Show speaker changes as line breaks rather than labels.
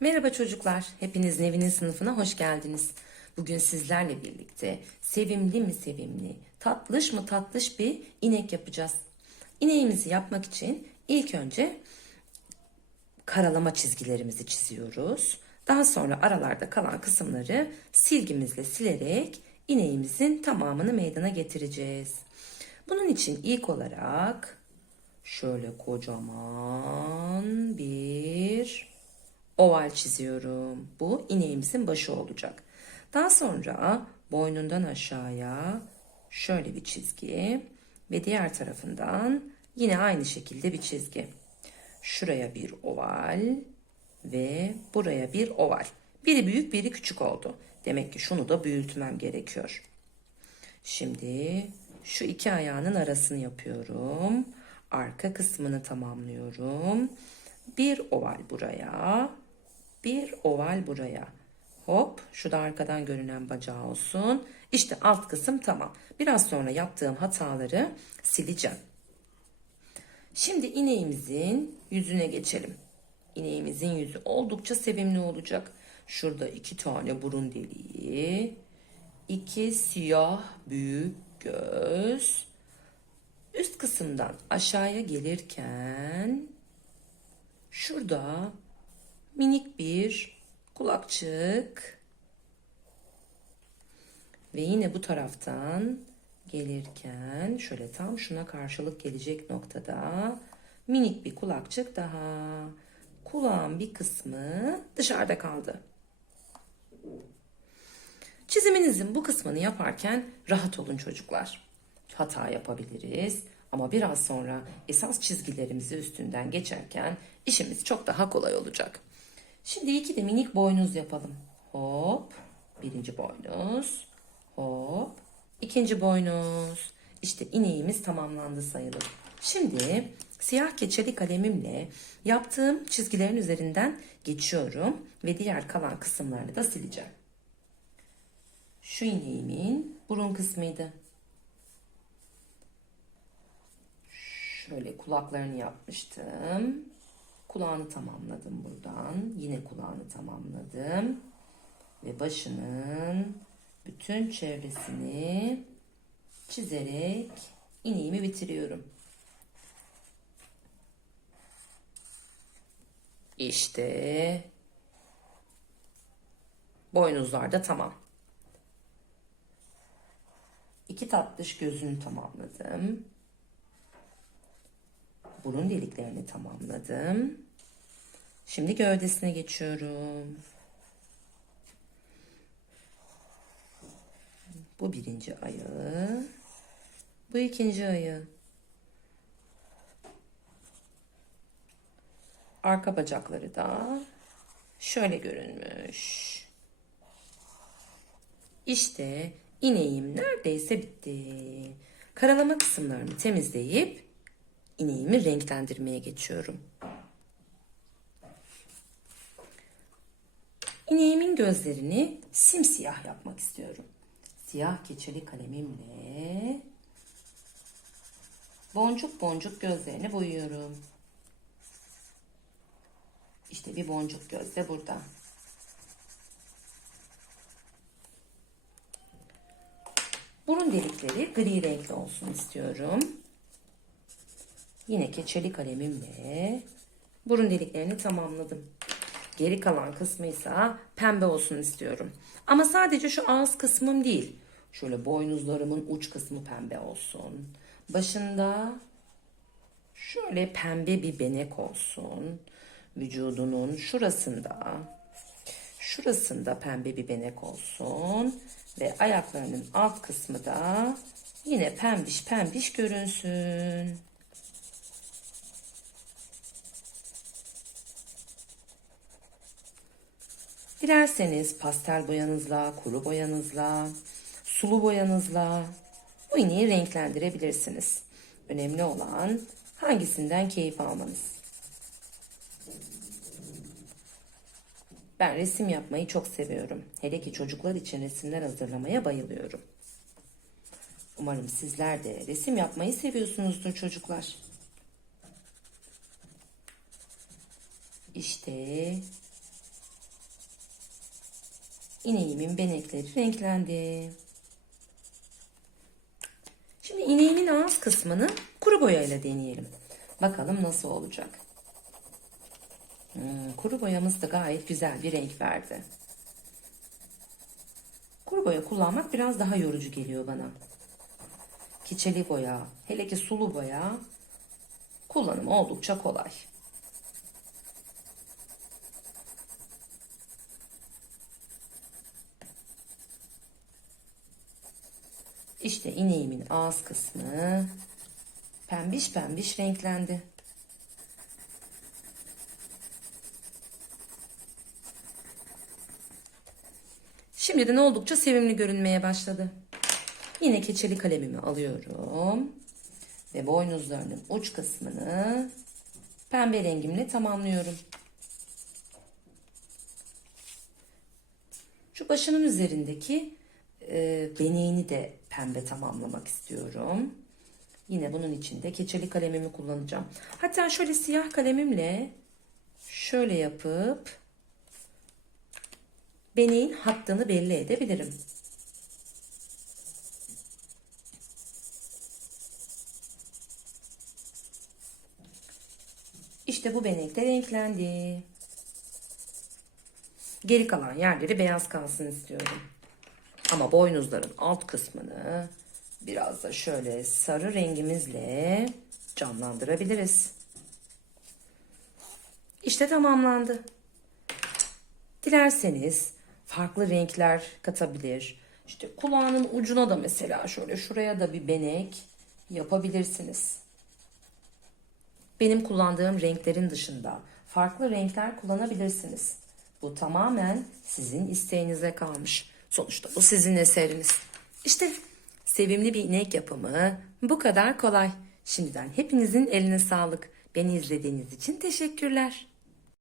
Merhaba çocuklar, hepiniz Nevin'in sınıfına hoş geldiniz. Bugün sizlerle birlikte sevimli mi sevimli, tatlış mı tatlış bir inek yapacağız. İneğimizi yapmak için ilk önce karalama çizgilerimizi çiziyoruz. Daha sonra aralarda kalan kısımları silgimizle silerek ineğimizin tamamını meydana getireceğiz. Bunun için ilk olarak şöyle kocaman bir oval çiziyorum. Bu ineğimizin başı olacak. Daha sonra boynundan aşağıya şöyle bir çizgi ve diğer tarafından yine aynı şekilde bir çizgi. Şuraya bir oval ve buraya bir oval. Biri büyük biri küçük oldu. Demek ki şunu da büyütmem gerekiyor. Şimdi şu iki ayağının arasını yapıyorum. Arka kısmını tamamlıyorum. Bir oval buraya, bir oval buraya. Hop, şu da arkadan görünen bacağı olsun. İşte alt kısım tamam. Biraz sonra yaptığım hataları sileceğim. Şimdi ineğimizin yüzüne geçelim. İneğimizin yüzü oldukça sevimli olacak. Şurada iki tane burun deliği, iki siyah büyük göz. Üst kısımdan aşağıya gelirken şurada minik bir kulakçık ve yine bu taraftan gelirken şöyle tam şuna karşılık gelecek noktada minik bir kulakçık daha. Kulağın bir kısmı dışarıda kaldı. Çiziminizin bu kısmını yaparken rahat olun çocuklar. Hata yapabiliriz ama biraz sonra esas çizgilerimizi üstünden geçerken işimiz çok daha kolay olacak. Şimdi iki de minik boynuz yapalım. Hop, birinci boynuz, hop, ikinci boynuz. İşte ineğimiz tamamlandı sayılır. Şimdi siyah keçeli kalemimle yaptığım çizgilerin üzerinden geçiyorum ve diğer kalan kısımlarını da sileceğim. Şu ineğimin burun kısmıydı. Şöyle kulaklarını yapmıştım. Kulağını tamamladım buradan. Yine kulağını tamamladım. Ve başının bütün çevresini çizerek ineğimi bitiriyorum. İşte boynuzlar da tamam. İki tatlış gözünü tamamladım. Burun deliklerini tamamladım. Şimdi gövdesine geçiyorum. Bu birinci ayağı. Bu ikinci ayağı. Arka bacakları da şöyle görünmüş. İşte ineğim neredeyse bitti. Karalama kısımlarını temizleyip ineğimi renklendirmeye geçiyorum. İneğimin gözlerini simsiyah yapmak istiyorum. Siyah keçeli kalemimle boncuk boncuk gözlerini boyuyorum. İşte bir boncuk göz de burada. Burun delikleri gri renkli olsun istiyorum. Yine keçeli kalemimle burun deliklerini tamamladım. Geri kalan kısmı ise pembe olsun istiyorum. Ama sadece şu ağız kısmım değil. Şöyle boynuzlarımın uç kısmı pembe olsun. Başında şöyle pembe bir benek olsun. Vücudunun şurasında şurasında pembe bir benek olsun. Ve ayaklarının alt kısmı da yine pembiş pembiş görünsün. Dilerseniz pastel boyanızla, kuru boyanızla, sulu boyanızla bu ineği renklendirebilirsiniz. Önemli olan hangisinden keyif almanız. Ben resim yapmayı çok seviyorum. Hele ki çocuklar için resimler hazırlamaya bayılıyorum. Umarım sizler de resim yapmayı seviyorsunuzdur çocuklar. İşte ineğimin benekleri renklendi. Şimdi ineğimin ağız kısmını kuru boyayla deneyelim. Bakalım nasıl olacak. Hmm, kuru boyamız da gayet güzel bir renk verdi. Kuru boya kullanmak biraz daha yorucu geliyor bana. Keçeli boya, hele ki sulu boya kullanım oldukça kolay. İşte ineğimin ağız kısmı pembiş pembiş renklendi. Şimdiden oldukça sevimli görünmeye başladı. Yine keçeli kalemimi alıyorum ve boynuzlarının uç kısmını pembe rengimle tamamlıyorum. Şu başının üzerindeki e, beneğini de pembe tamamlamak istiyorum. Yine bunun için de keçeli kalemimi kullanacağım. Hatta şöyle siyah kalemimle şöyle yapıp beneğin hattını belli edebilirim. İşte bu benek de renklendi. Geri kalan yerleri beyaz kalsın istiyorum. Ama boynuzların alt kısmını biraz da şöyle sarı rengimizle canlandırabiliriz. İşte tamamlandı. Dilerseniz farklı renkler katabilir. İşte kulağının ucuna da mesela şöyle şuraya da bir benek yapabilirsiniz. Benim kullandığım renklerin dışında farklı renkler kullanabilirsiniz. Bu tamamen sizin isteğinize kalmış. Sonuçta bu sizin eseriniz. İşte sevimli bir inek yapımı bu kadar kolay. Şimdiden hepinizin eline sağlık. Beni izlediğiniz için teşekkürler.